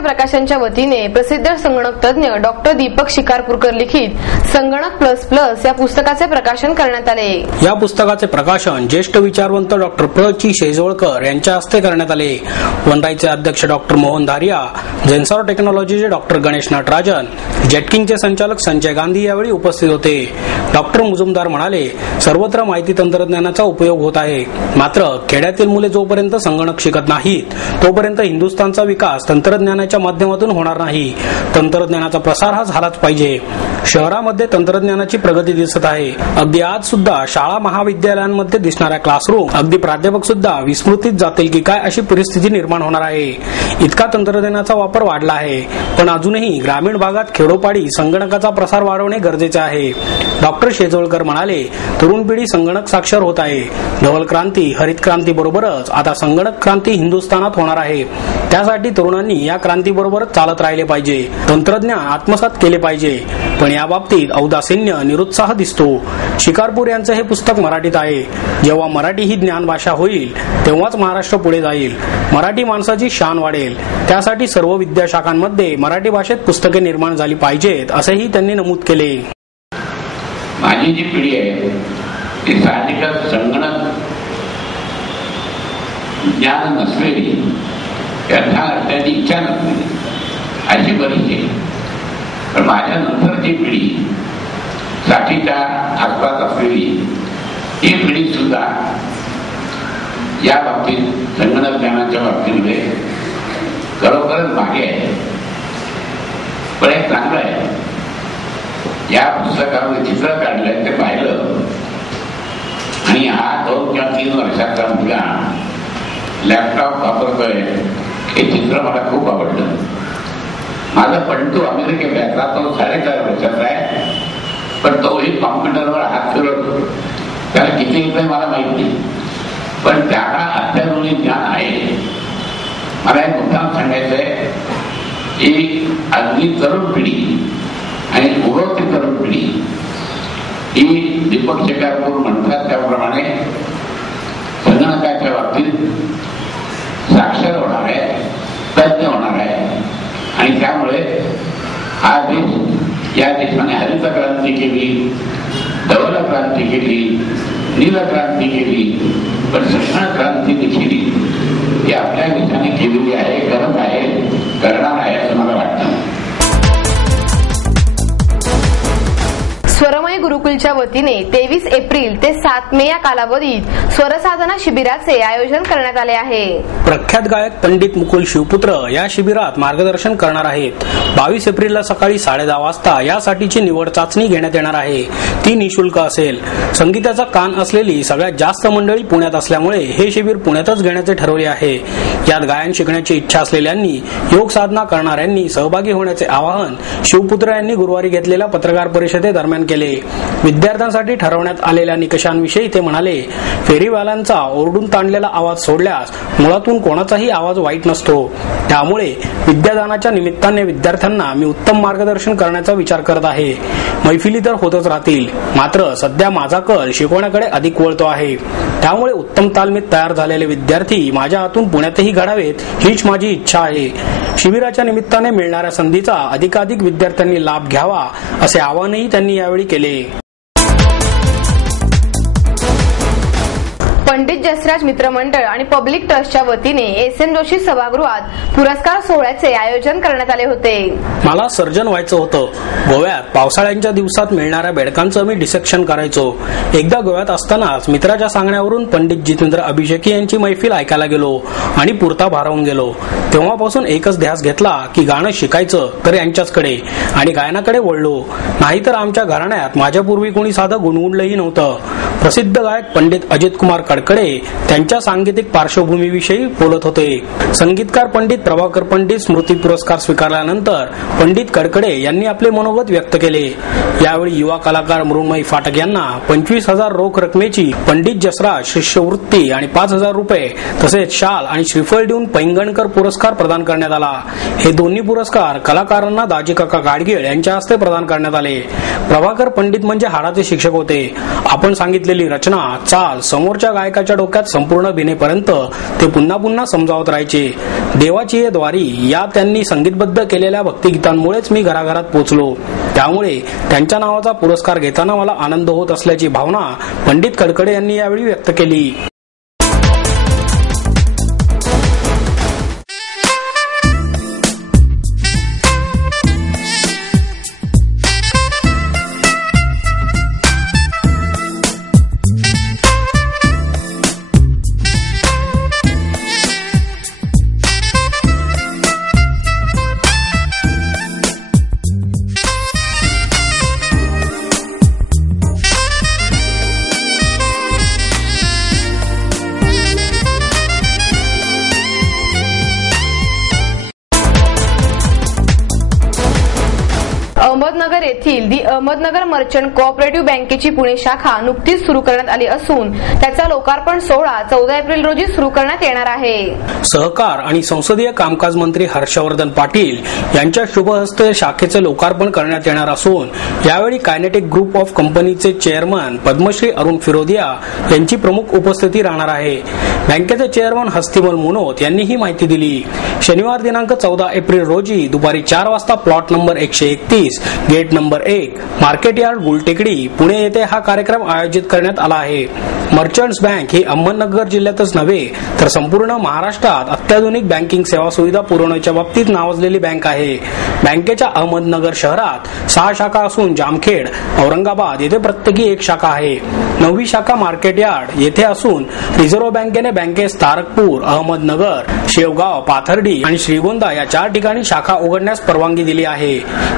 पुस्तकाच्या प्रकाशनाच्या वतीने प्रसिद्ध संगणक तज्ञ डॉक्टर दीपक शिकारपूरकर लिखित संगणक प्लस प्लस या पुस्तकाचे प्रकाशन करण्यात आले। या पुस्तकाचे प्रकाशन ज्येष्ठ विचारवंत डॉक्टर प्र. शेजवळकर यांच्या हस्ते करण्यात आले। वनराईचे अध्यक्ष डॉक्टर मोहन धारिया, जेन्सॉर टेक्नॉलॉजीचे डॉक्टर गणेश नटराजन, जेटकिंगचे संचालक संजय गांधी यावेळी उपस्थित होते। डॉक्टर मुजुमदार म्हणाले, सर्वत्र माहिती तंत्रज्ञानाचा उपयोग होत आहे, मात्र खेड्यातील मुले जोपर्यंत संगणक शिकत नाहीत तोपर्यंत हिंदुस्थानचा विकास तंत्रज्ञानाच्या माध्यमातून होणार नाही। तंत्रज्ञानाचा प्रसार हा झालाच पाहिजे। शहरामध्ये तंत्रज्ञानाची प्रगती दिसत आहे। अगदी आज सुद्धा शाळा महाविद्यालयांमध्ये दिसणाऱ्या क्लासरूम अगदी प्राध्यापक सुद्धा विस्मृतीत जातील की काय अशी परिस्थिती निर्माण होणार आहे। इतका तंत्रज्ञानाचा वापर वाढला आहे, पण अजूनही ग्रामीण भागात खेडोपाडी संगणकाचा प्रसार वाढवणे गरजेचे आहे। डॉक्टर शेजवळकर म्हणाले, तरुण पिढी संगणक साक्षर होत आहे। धवल क्रांती, हरित क्रांती बरोबरच आता संगणक क्रांती हिंदुस्थानात होणार आहे। त्यासाठी तरुणांनी या क्रांतीबरोबर चालत राहिले पाहिजे, तंत्रज्ञान आत्मसात केले पाहिजे, पण या बाबतीत औदासीन्य, निरुत्साह दिसतो। शिकारपूर यांचे हे पुस्तक मराठीत आहे। जेव्हा मराठी ही ज्ञान भाषा होईल तेव्हाच महाराष्ट्र पुढे जाईल, मराठी माणसाची शान वाढेल। त्यासाठी सर्व विद्याशाखांमध्ये मराठी भाषेत पुस्तके निर्माण झाली पाहिजेत असेही त्यांनी नमूद केले। माझी जी पिढी आहे ती साहजिकच संगणक ज्ञान नसलेली, त्यांना असण्याची इच्छा नसलेली अशी बरीच आहे। पण माझ्या नंतरची पिढी 60च्या आसपास असलेली ही पिढी सुद्धा या बाबतीत संगणक ज्ञानाच्या बाबतीमध्ये खरोखरच मागे आहे। पण हे चांगलं आहे, या पुस्तकामध्ये चित्र काढलंय ते पाहिलं आणि हा 2 किंवा 3 वर्षाचा मुलगा लॅपटॉप वापरतोय हे चित्र मला खूप आवडलं। माझा पंटू अमेरिकेत आहे, तो 4.5 वर्षाचा आहे, पण तोही कॉम्प्युटरवर हात फिरवतो। त्याला किती येतंय मला माहित नाही, पण त्याला अत्याधुनिक ज्ञान आहे। मला एक मुद्दाम सांगायचंय की अगदी तरुण पिढी आणि उगवती तरुण पिढी ही दीपक शिकारपूर म्हणतात त्याप्रमाणे संगणकाच्या बाबतीत साक्षर होणार आहे, तज्ञ होणार आहे। आणि त्यामुळे हा देश, या देशाने हरित क्रांती केली, धवल क्रांती केली, नील क्रांती केली, पण संगणक क्रांती देखील ही आपल्या देशाने केलेली आहे, करत आहे, करणार आहे असं मला वाटतं। स्वरमय गुरुकुलच्या वतीने 23 एप्रिल ते 7 मे या कालावधीत स्वरसाधना शिबिराचे आयोजन करण्यात आले आहे। प्रख्यात गायक पंडित मुकुल शिवपुत्र या शिबिरात मार्गदर्शन करणार आहेत। 22 एप्रिलला सकाळी 10:30 वाजता यासाठीची निवड चाचणी घेण्यात येणार आहे। ती निशुल्क असेल। संगीताचा कान असलेली सगळ्यात जास्त मंडळी पुण्यात असल्यामुळे हे शिबिर पुण्यातच घेण्याचे ठरवले आहे। यात गायन शिकण्याची इच्छा असलेल्यांनी, योग साधना करणाऱ्यांनी सहभागी होण्याचे आवाहन शिवपुत्र यांनी गुरुवारी घेतलेल्या पत्रकार परिषदेदरम्यान केले। विद्यार्थ्यांसाठी ठरवण्यात आलेल्या निकषांविषयी ते म्हणाले, फेरीवाल्यांचा ओरडून ताणलेला आवाज सोडल्यास मुळातून कोणाचाही आवाज वाईट नसतो। त्यामुळे विद्यादानाच्या निमित्ताने विद्यार्थ्यांना मी उत्तम मार्गदर्शन करण्याचा विचार करत आहे। मैफिली तर होतच राहतील, मात्र सध्या माझा कल शिकवण्याकडे अधिक वळतो आहे। त्यामुळे उत्तम तालमीत तयार झालेले विद्यार्थी माझ्या हातून पुण्यातही घडावेत हीच माझी इच्छा आहे। शिबिराच्या निमित्ताने मिळणाऱ्या संधीचा अधिकाधिक विद्यार्थ्यांनी लाभ घ्यावा असे आवाहनही त्यांनी यावेळी केले। पंडित जसराज मित्रमंडळ आणि पब्लिक ट्रस्टच्या वतीने एस.एन. जोशी सभागृहात पुरस्कार सोहळ्याचे आयोजन करण्यात आले होते। मला सर्जन व्हायचं होतं। गोव्यात पावसाळ्याच्या दिवसात मिळणाऱ्या बेडकांचं मी डिसेक्शन करायचो। एकदा गोव्यात असतानाच मित्राच्या सांगण्यावरून पंडित जितेंद्र अभिषेकी यांची मैफिल ऐकायला गेलो आणि पुरता भारावून गेलो। तेव्हापासून एकच ध्यास घेतला की गाणं शिकायचं तर यांच्याचकडे आणि गायनाकडे वळलो। नाहीतर आमच्या घराण्यात माझ्यापूर्वी कोणी साधं गुणगुणलंही नव्हतं। प्रसिद्ध गायक पंडित अजित कुमार कडकडे त्यांच्या सांगीतिक पार्श्वभूमीविषयी बोलत होते। संगीतकार पंडित प्रभाकर पंडित स्मृती पुरस्कार स्वीकारल्यानंतर पंडित कडकडे यांनी आपले मनोगत व्यक्त केले। यावेळी युवा कलाकार मृण्मयी फाटक यांना 25,000 रोख रकमेची पंडित जसराज शिष्यवृत्ती आणि 5,000 रुपये तसेच शाल आणि श्रीफळ देऊन पैंगणकर पुरस्कार प्रदान करण्यात आला। हे दोन्ही पुरस्कार कलाकारांना दाजी काका गाडगीळ यांच्या हस्ते प्रदान करण्यात आले। प्रभाकर पंडित म्हणजे हाडाचे शिक्षक होते। आपण सांगितलेली रचना, चाल समोरच्या गायक नातेवाईकाच्या डोक्यात संपूर्ण भिनेपर्यंत ते पुन्हा पुन्हा समजावत राहायचे. देवाची ये द्वारी या त्यांनी संगीतबद्ध केलेल्या भक्तिगीतांमुळेच मी घराघरात पोहोचलो. त्यामुळे त्यांच्या नावाचा पुरस्कार घेताना मला आनंद होत असल्याची भावना पंडित कडकडे यांनी यावेळी व्यक्त केली. अहमदनगर येथील दी अहमदनगर मर्चंट कोऑपरेटिव्ह बँकेची पुणे शाखा नुकतीच सुरू करण्यात आली असून त्याचा लोकार्पण सोहळा 14 एप्रिल रोजी सुरू करण्यात येणार आहे. सहकार आणि संसदीय कामकाज मंत्री हर्षवर्धन पाटील यांच्या शुभ हस्ते शाखेचे लोकार्पण करण्यात येणार असून यावेळी कायनेटिक ग्रुप ऑफ कंपनीचे चेअरमन पद्मश्री अरुण फिरोदिया यांची प्रमुख उपस्थिती राहणार आहे. बँकेचे चेअरमन हस्तिमल मुनोत यांनी ही माहिती दिली. शनिवार दिनांक 14 एप्रिल रोजी दुपारी 4 वाजता plot number 131 gate number 1 market yard Gultekdi Pune येथे हा कार्यक्रम आयोजित करण्यात आला आहे. मर्चंट्स बँक ही अहमदनगर जिल्ह्यातच नव्हे तर संपूर्ण महाराष्ट्रात अत्याधुनिक बँकिंग सेवा सुविधा पुरवण्याच्या बाबतीत नावाजलेली बँक आहे. बँकेच्या अहमदनगर शहरात 6 शाखा असून जामखेड, औरंगाबाद येथे प्रत्येकी 1 शाखा आहे. 9वी शाखा मार्केट यार्ड येथे असून रिझर्व्ह बँकेने बँकेस तारकपूर, अहमदनगर, शेवगाव, पाथर्डी आणि श्रीगोंदा या 4 ठिकाणी शाखा उघडण्यास परवानगी दिली आहे.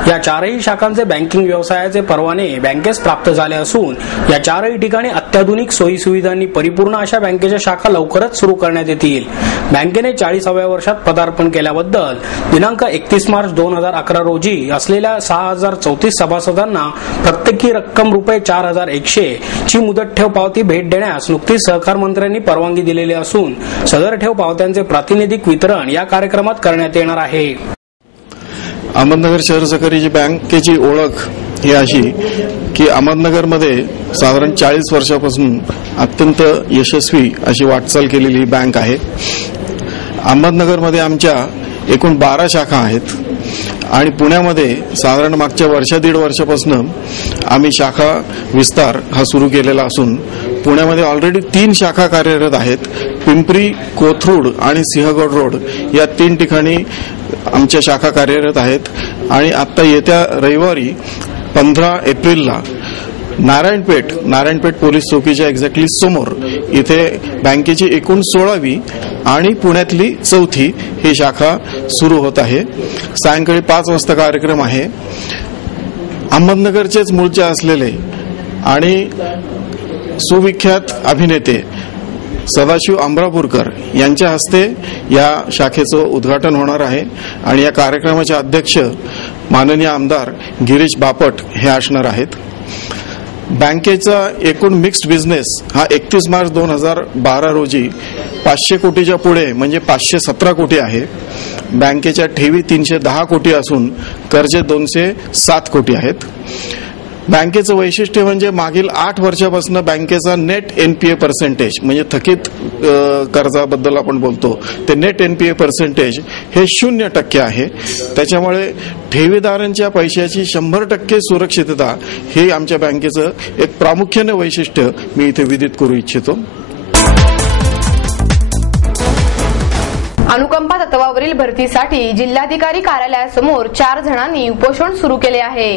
या 4ही शाखांचे बँकिंग व्यवसायाचे परवाने बँकेस प्राप्त झाले असून या 4ही ठिकाणी अत्याधुनिक सोयी सुविधांनी परिपूर्ण अशा बँकेच्या शाखा लवकरच सुरू करण्यात येतील. बँकेने 40व्या वर्षात पदार्पण केल्याबद्दल दिनांक 31 मार्च 2011 रोजी असलेल्या 6034 सभासदांना प्रत्येकी रक्कम रुपये 4100 ची मुदत ठेव पावती भेट देण्यास नुकतीच सहकार मंत्र्यांनी परवानगी दिलेली असून सदर ठेव पावत्यांचे प्रातिनिधिक वितरण या कार्यक्रमात करण्यात येणार आहे. अहमदनगर शहर सहकारी बँकेची ओळख ही अशी की अहमदनगरमध्ये साधारण 40 वर्षापासून अत्यंत यशस्वी अशी वाटचाल केलेली बँक आहे. अहमदनगरमध्ये आमच्या एकूण 12 शाखा आहेत आणि पुण्यामध्ये साधारण मागच्या 1.5 वर्षापासून आम्ही शाखा विस्तार हा सुरू केलेला असून पुण्यामध्ये ऑलरेडी 3 शाखा कार्यरत आहेत. पिंपरी, कोथरूड आणि सिंहगड रोड या 3 ठिकाणी आमच्या शाखा कार्यरत आहेत आणि आता येत्या रविवारी 15 एप्रिलला नारायणपेठ पोलीस चौकीच्या एक्झॅक्टली समोर इथे बँकेची एकूण 16वी आणि पुण्यातली 4थी ही शाखा सुरू होत आहे. सायंकाळी 5 वाजता कार्यक्रम आहे. अहमदनगरचेच मूळचे असलेले आणि सुविख्यात अभिनेते सदाशिव अमरापूरकर यांच्या हस्ते या शाखेचं उद्घाटन होणार आहे आणि या कार्यक्रमाचे अध्यक्ष माननीय आमदार गिरीश बापट हे असणार आहेत. बँकेचा एकूण मिक्स्ड बिझनेस हा 31 मार्च 2012 रोजी 500 कोटीच्या पुढे म्हणजे 517 कोटी आहे. बँकेच्या ठेवी 310 कोटी असून कर्जे 207 कोटी आहेत. बँकेचं वैशिष्ट्य म्हणजे मागील 8 वर्षापासून बँकेचा नेट एनपीए पर्सेंटेज म्हणजे थकीत कर्जाबद्दल आपण बोलतो ते नेट एनपीए पर्सेंटेज हे 0% आहे. त्याच्यामुळे ठेवीदारांच्या पैशाची 100% सुरक्षितता हे आमच्या बँकेचं एक प्रामुख्याने वैशिष्ट्य मी इथे विदित करू इच्छितो. अनुकंपा तत्वावरील भरतीसाठी जिल्हाधिकारी कार्यालयासमोर 4 जणांनी उपोषण सुरू केले आहे.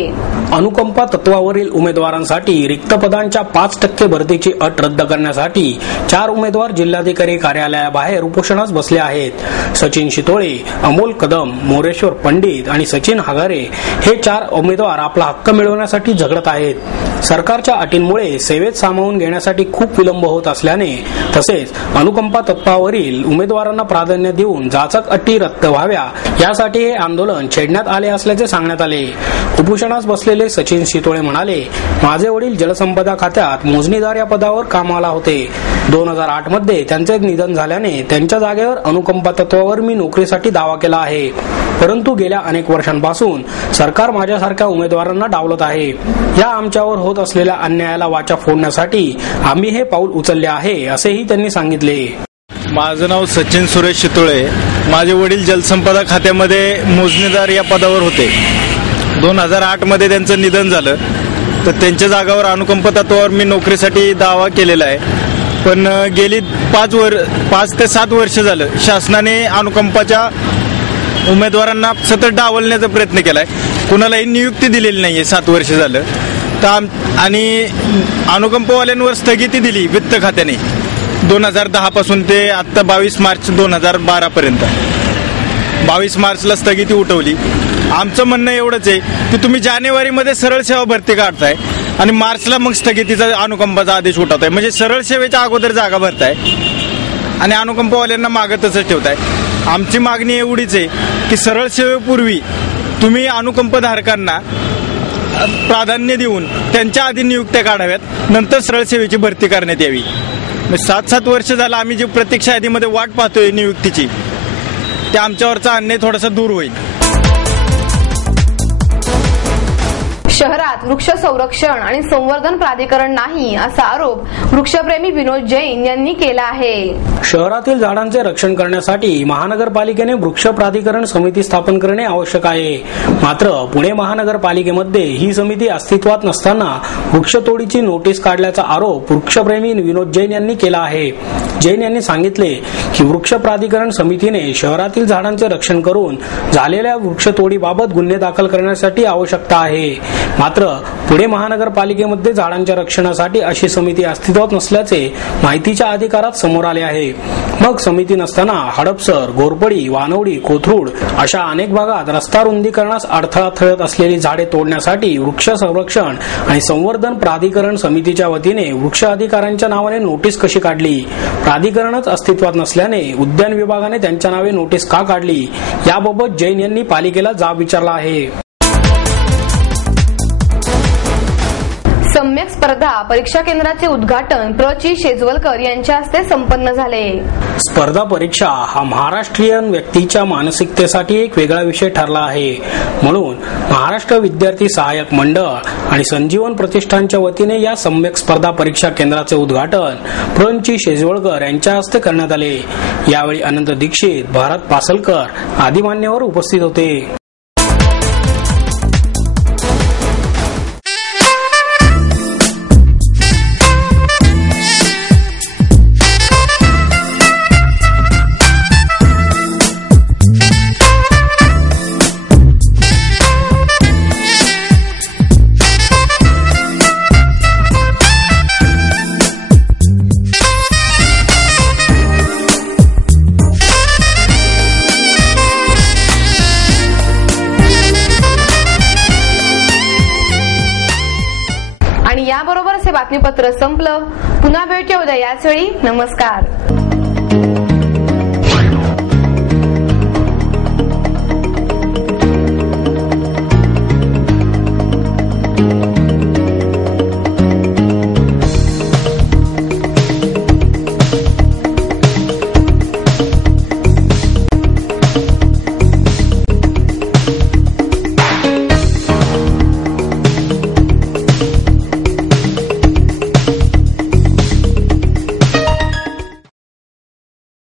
अनुकंपा तत्वावरील उमेदवारांसाठी रिक्त पदांच्या 5% भरतीची अट रद्द करण्यासाठी 4 उमेदवार जिल्हाधिकारी कार्यालयाबाहेर उपोषणास बसले आहेत. सचिन शितोळे, अमोल कदम, मोरेश्वर पंडित आणि सचिन हगारे हे 4 उमेदवार आपला हक्क मिळवण्यासाठी झगडत आहेत. सरकारच्या अटींमुळे सेवेत सामावून घेण्यासाठी खूप विलंब होत असल्याने तसेच अनुकंपा तत्वावरील उमेदवारांना प्राधान्य देऊन जाचक अटी रद्द व्हाव्या यासाठी हे आंदोलन छेडण्यात आले असल्याचे सांगण्यात आले. उपोषणास बसलेले सचिन शितोळे म्हणाले, माझे वडील जलसंपदा खात्यात मोजणीदार या पदावर कामाला होते. 2008 मध्ये त्यांचे निधन झाल्याने त्यांच्या जागेवर अनुकंपा तत्वावर मी नोकरीसाठी दावा केला आहे. परंतु गेल्या अनेक वर्षांपासून सरकार माझ्यासारख्या उमेदवारांना डावलत आहे. या आमच्यावर होत असलेल्या अन्यायाला वाचा फोडण्यासाठी आम्ही हे पाऊल उचलले आहे, असेही त्यांनी सांगितले. माझं नाव सचिन सुरेश शितोळे. माझे वडील जलसंपदा खात्यामध्ये मोजणीदार या पदावर होते. 2008 मध्ये त्यांचं निधन झालं, तर त्यांच्या जागावर अनुकंप तत्वावर मी नोकरीसाठी दावा केलेला आहे. पण गेली 5 ते 7 वर्ष झालं शासनाने अनुकंपाच्या उमेदवारांना सतत डावलण्याचा प्रयत्न केलाय. कुणालाही नियुक्ती दिलेली नाहीये 7 वर्ष झालं. तर आणि अनुकंपवाल्यांवर स्थगिती दिली वित्त खात्याने 2010 पासून ते आता 22 मार्च 2012 पर्यंत. 22 मार्चला स्थगिती उठवली. आमचं म्हणणं एवढंच आहे की तुम्ही जानेवारीमध्ये सरळ सेवा भरती काढताय आणि मार्चला मग स्थगितीचा अनुकंपाचा आदेश उठवताय. म्हणजे सरळ सेवेच्या अगोदर जागा भरताय आणि अनुकंपवाल्यांना मागं तसंच ठेवताय. आमची मागणी एवढीच आहे की सरळ सेवेपूर्वी तुम्ही अनुकंपधारकांना प्राधान्य देऊन त्यांच्या आधी नियुक्त्या काढाव्यात, नंतर सरळ सेवेची भरती करण्यात यावी. 7 वर्ष झालं आम्ही जी प्रतीक्षा यादीमध्ये वाट पाहतोय नियुक्तीची, त्या आमच्यावरचा अन्याय थोडासा दूर होईल. शहरात वृक्ष संरक्षण आणि संवर्धन प्राधिकरण नाही असा आरोप वृक्षप्रेमी विनोद जैन यांनी केला आहे. शहरातील झाडांचे रक्षण करण्यासाठी महानगरपालिकेने वृक्ष प्राधिकरण समिती स्थापन करणे आवश्यक आहे. मात्र पुणे महानगरपालिकेमध्ये ही समिती अस्तित्वात नसताना वृक्षतोडीची नोटीस काढल्याचा आरोप वृक्षप्रेमी विनोद जैन यांनी केला आहे. जैन यांनी सांगितले की वृक्ष प्राधिकरण समितीने शहरातील झाडांचे रक्षण करून झालेल्या वृक्षतोडीबाबत गुन्हे दाखल करण्यासाठी आवश्यकता आहे. मात्र पुणे महानगरपालिकेमध्ये झाडांच्या रक्षणासाठी अशी समिती अस्तित्वात नसल्याचे माहितीच्या अधिकारात समोर आले आहे. मग समिती नसताना हडपसर, घोरपडी, वानवडी, कोथरूड अशा अनेक भागात रस्ता रुंदीकरणास अडथळा ठरत असलेली झाडे तोडण्यासाठी वृक्ष संरक्षण आणि संवर्धन प्राधिकरण समितीच्या वतीने वृक्ष अधिकाऱ्यांच्या नावाने नोटीस कशी काढली? प्राधिकरणच अस्तित्वात नसल्याने उद्यान विभागाने त्यांच्या नावे नोटीस का काढली? याबाबत जैन यांनी पालिकेला जाब विचारला आहे. सम्यक स्पर्धा परीक्षा केंद्राचे उद्घाटन प्र.ची शेजवलकर यांच्या हस्ते संपन्न झाले. स्पर्धा परीक्षा हा महाराष्ट्रीयन व्यक्तीच्या मानसिकतेसाठी एक वेगळा विषय ठरला आहे. म्हणून महाराष्ट्र विद्यार्थी सहाय्यक मंडळ आणि संजीवन प्रतिष्ठानच्या वतीने या सम्यक स्पर्धा परीक्षा केंद्राचे उद्घाटन प्र.ची शेजवलकर यांच्या हस्ते करण्यात आले. यावेळी अनंत दीक्षित, भारत पासलकर आदी मान्यवर उपस्थित होते. याबरोबरच हे बातमीपत्र संपलं. पुन्हा भेटूया उद्या याच वेळी. नमस्कार.